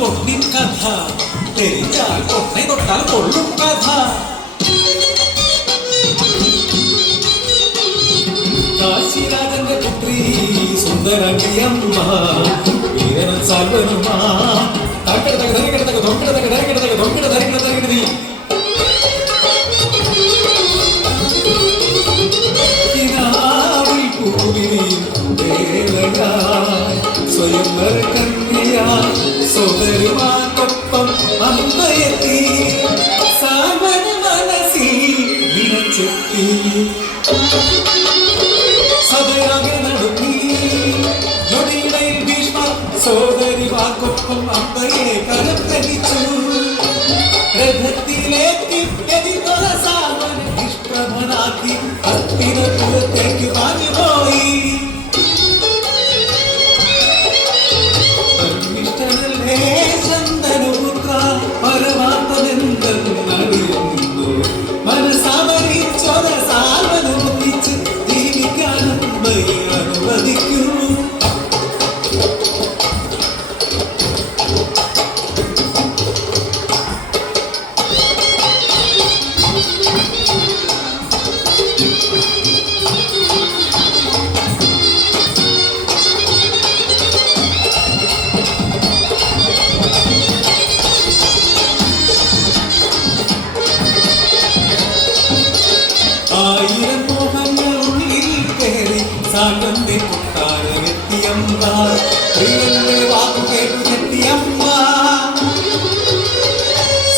പൊന്നിൻ കഥ തെരിച്ചാൽ പൊന്നെ തൊട്ടാൽ കൊള്ളും കഥ. കാശിരാജന്റെ പുത്രി സുന്ദരടിയമ്മ വീരൻ സാൽവനുമാ സ്വയംവര കന്യ സോദരിമാർക്കൊപ്പം അമ്പയത്തി സാമന മനസ്സിൽ നിറച്ചെത്തി സദയാകെ നടത്തി നൊടിയിടയിൽ ഭീഷ്മ സോദരിമാർക്കൊപ്പം അമ്പയെ കരത്തടിച്ചു രഥത്തിലേക്ക് എതിർത്ത സാമന നിഷ്പ്രഭനാക്കി അത്തിനപുരത്തേക്ക് വാങ്ങിപ്പോയി. ചന്ദനപുത്ര പരമാത്മനെന്തെന്നറിയുന്നു മനസ്സമരിച്ചൊര സാധനമൊന്നിച്ച് ജീവിക്കാനും അനുവദിക്കൂ. ആയിരം മോഹങ്ങളുള്ളിൽ കയറി സാഗന്റെ കൊട്ടാരമെത്തിയമ്മ പ്രിയന്റെ വാക്കു കേട്ടു എത്തിയമ്മ.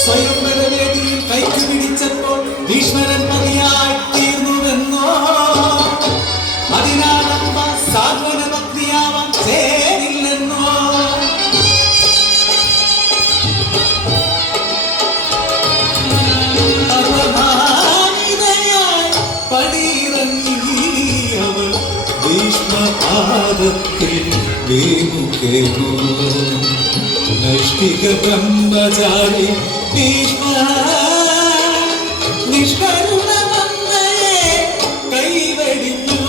സ്വയംവരവേദിയിൽ കൈക്കു പിടിച്ചപ്പോൾ ഭീഷ്മരൻ മതിയായി തീർന്നുവെന്നോ അതിനാലമ്മ സാഗന ഭക്തിയാവാൻ ചേരില്ലെന്നോ. ഭീഷ്മപാദത്തിൽ വീണു നൈഷ്ഠിക ബ്രഹ്മചാരി ഭീഷ്മ നിഷ്കരുണമമ്മയെ കൈവെടിഞ്ഞു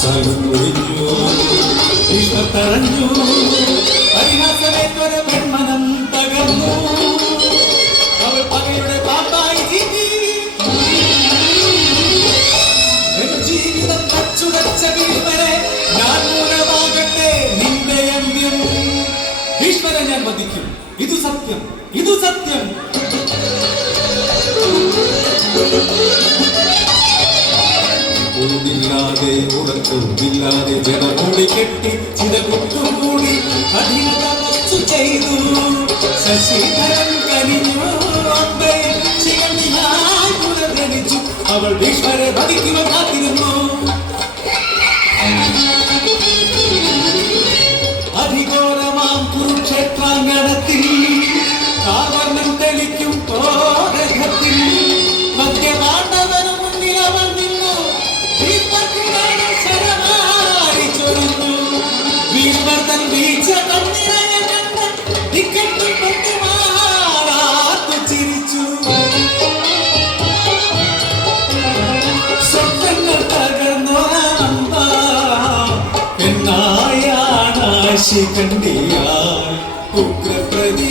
സലൊഴിഞ്ഞു. ഭീഷ്മ തഴഞ്ഞു പരിഹാസമേറ്റൊര പെൺമനം തകർന്നു. അവൾ പകയുടെ പാമ്പായി ജീവി ജീവിതം തച്ചുടച്ച ഭീഷ്മരെ ഞാൻ മൂലമാകട്ടെ നിന്റെ അന്ത്യം. ഭീഷ്മരെ ഞാൻ വധിക്കും, ഇതു സത്യം, ഇതു സത്യം. ൂടില്ലാതെ ഉറക്കമില്ലാതെ ജനമൂടി കെട്ടി ചിതകുത്തുകൂടി കഠിനത വച്ചു ചെയ്തു. ശശിധരൻ കനിഞ്ഞു അമ്പയിൽ ചികഞ്ഞായി പുനർഗണിച്ചു. അവൾ ഭീഷ്മരെ വധിക്കുവാൻ കാത്തിരുന്നു. അധിഘോരമാം കുരുക്ഷേത്രാങ്കണത്തിൽ കാവർണം തെളിക്കും തോരഘത്തിൽ മധ്യപാണ്ഡവനു മുന്നിൽ അവൾ നിന്നു. ശരമാരി ചൊരിഞ്ഞു. ഭീഷ്മർ തൻ വീഴ്ച കണ്ണിറയെ കണ്ട് ടിക്കറ്റും പൊട്ടിമാറാത്തു ചിരിച്ചു. സ്വപ്നങ്ങൾ തകർന്നോരമ്പ എന്നായാണാശി കണ്ടിയാൽ ഉഗ്രപ്രതി